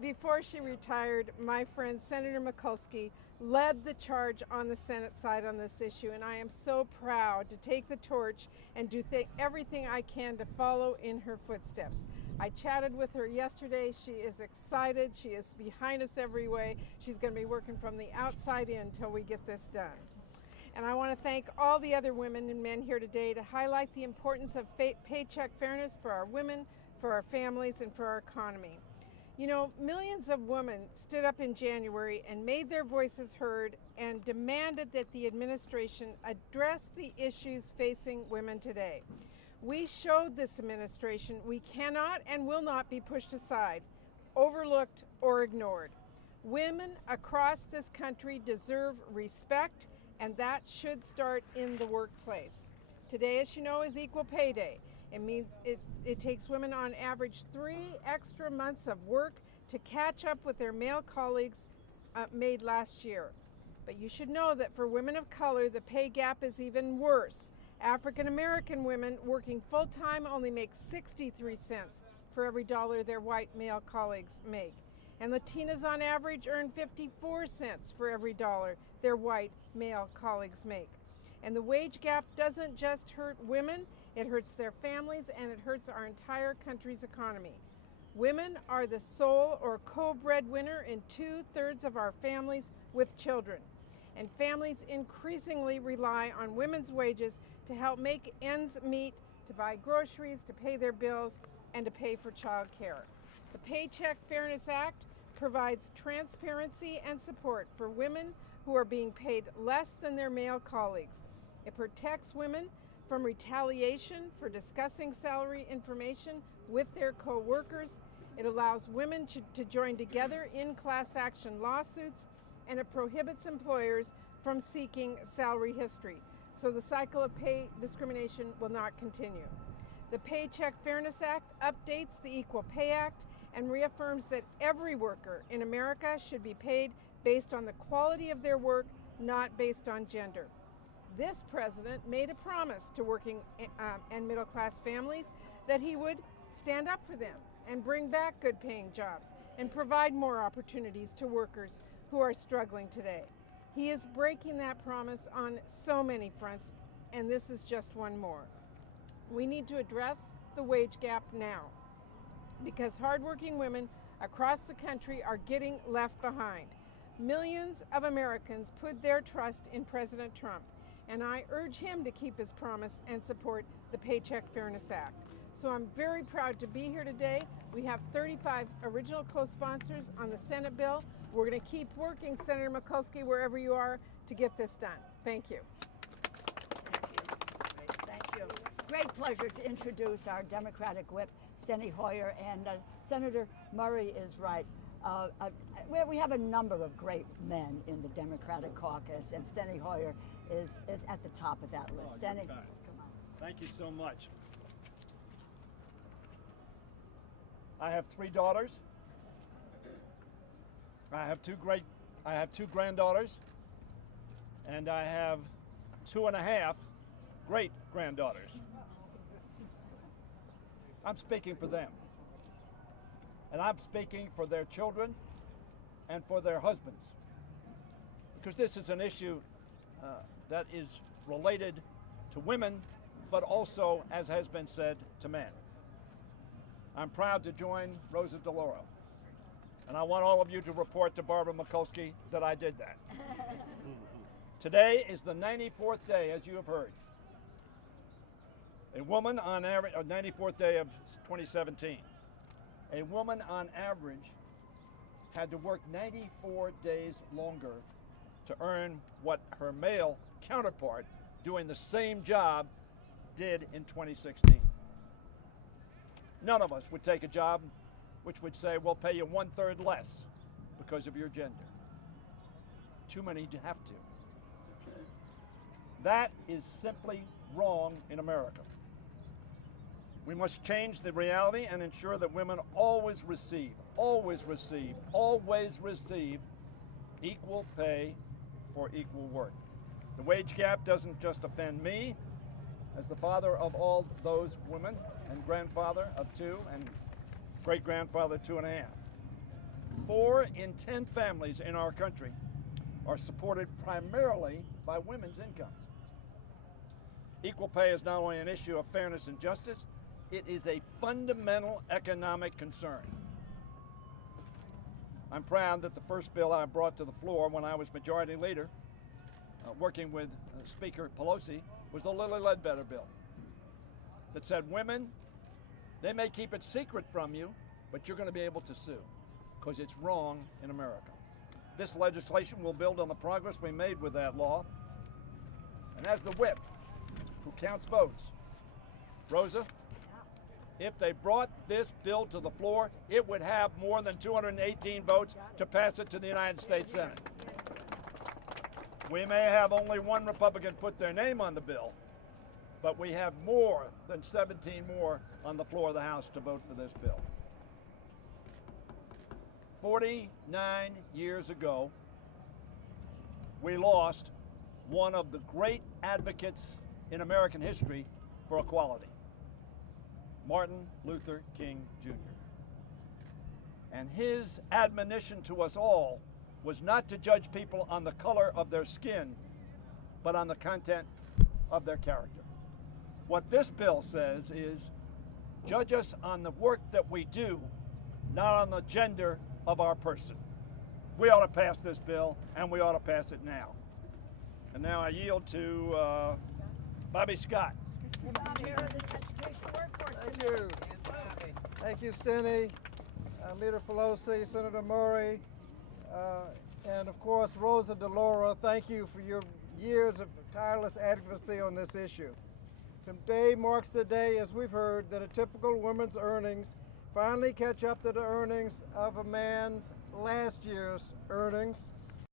Before she retired, my friend Senator Mikulski led the charge on the Senate side on this issue, and I am so proud to take the torch and do everything I can to follow in her footsteps. I chatted with her yesterday. She is excited. She is behind us every way. She's going to be working from the outside in until we get this done. And I want to thank all the other women and men here today to highlight the importance of paycheck fairness for our women, for our families, and for our economy. You know, millions of women stood up in January and made their voices heard and demanded that the administration address the issues facing women today. We showed this administration we cannot and will not be pushed aside, overlooked, or ignored. Women across this country deserve respect, and that should start in the workplace. Today, as you know, is Equal Pay Day. It means it takes women on average 3 extra months of work to catch up with their male colleagues made last year. But you should know that for women of color, the pay gap is even worse. African American women working full-time only make 63 cents for every dollar their white male colleagues make. And Latinas on average earn 54 cents for every dollar their white male colleagues make. And the wage gap doesn't just hurt women, it hurts their families, and it hurts our entire country's economy. Women are the sole or co-breadwinner in 2/3 of our families with children. And families increasingly rely on women's wages to help make ends meet, to buy groceries, to pay their bills, and to pay for child care. The Paycheck Fairness Act provides transparency and support for women who are being paid less than their male colleagues. It protects women from retaliation for discussing salary information with their co-workers. It allows women to join together in class action lawsuits, and it prohibits employers from seeking salary history. So the cycle of pay discrimination will not continue. The Paycheck Fairness Act updates the Equal Pay Act and reaffirms that every worker in America should be paid based on the quality of their work, not based on gender. This president made a promise to working and middle-class families that he would stand up for them and bring back good-paying jobs and provide more opportunities to workers who are struggling today. He is breaking that promise on so many fronts, and this is just one more. We need to address the wage gap now, because hardworking women across the country are getting left behind. Millions of Americans put their trust in President Trump, and I urge him to keep his promise and support the Paycheck Fairness Act. So I'm very proud to be here today. We have 35 original co-sponsors on the Senate bill. We're going to keep working, Senator Mikulski, wherever you are, to get this done. Thank you. Thank you. Great pleasure to introduce our Democratic whip, Steny Hoyer, and Senator Murray is right. We have a number of great men in the Democratic caucus, and Steny Hoyer is at the top of that list. Steny, come on. Thank you so much. I have 3 daughters. I have two granddaughters, and I have 2.5 great granddaughters. I'm speaking for them. And I'm speaking for their children and for their husbands, because this is an issue that is related to women, but also, as has been said, to men. I'm proud to join Rosa DeLauro, and I want all of you to report to Barbara Mikulski that I did that. Today is the 94th day, as you have heard. A woman on average, 94th day of 2017. A woman on average had to work 94 days longer to earn what her male counterpart doing the same job did in 2016. None of us would take a job which would say, we'll pay you 1/3 less because of your gender. Too many have to. That is simply wrong in America. We must change the reality and ensure that women always receive equal pay for equal work. The wage gap doesn't just offend me as the father of all those women and grandfather of 2 and great-grandfather 2.5. 4 in 10 families in our country are supported primarily by women's incomes. Equal pay is not only an issue of fairness and justice, it is a fundamental economic concern. I'm proud that the first bill I brought to the floor when I was majority leader, working with Speaker Pelosi, was the Lilly Ledbetter bill that said women, they may keep it secret from you, but you're going to be able to sue because it's wrong in America. This legislation will build on the progress we made with that law. And as the whip who counts votes, Rosa, if they brought this bill to the floor, it would have more than 218 votes to pass it to the United States Senate. We may have only one Republican put their name on the bill, but we have more than 17 more on the floor of the House to vote for this bill. 49 years ago, we lost one of the great advocates in American history for equality, Martin Luther King Jr. And his admonition to us all was not to judge people on the color of their skin, but on the content of their character. What this bill says is, judge us on the work that we do, not on the gender of our person. We ought to pass this bill, and we ought to pass it now. And now I yield to Bobby Scott. Thank you. Thank you, Steny, Leader Pelosi, Senator Murray, and of course, Rosa DeLauro. Thank you for your years of tireless advocacy on this issue. Today marks the day, as we've heard, that a typical woman's earnings finally catch up to the earnings of a man's last year's earnings.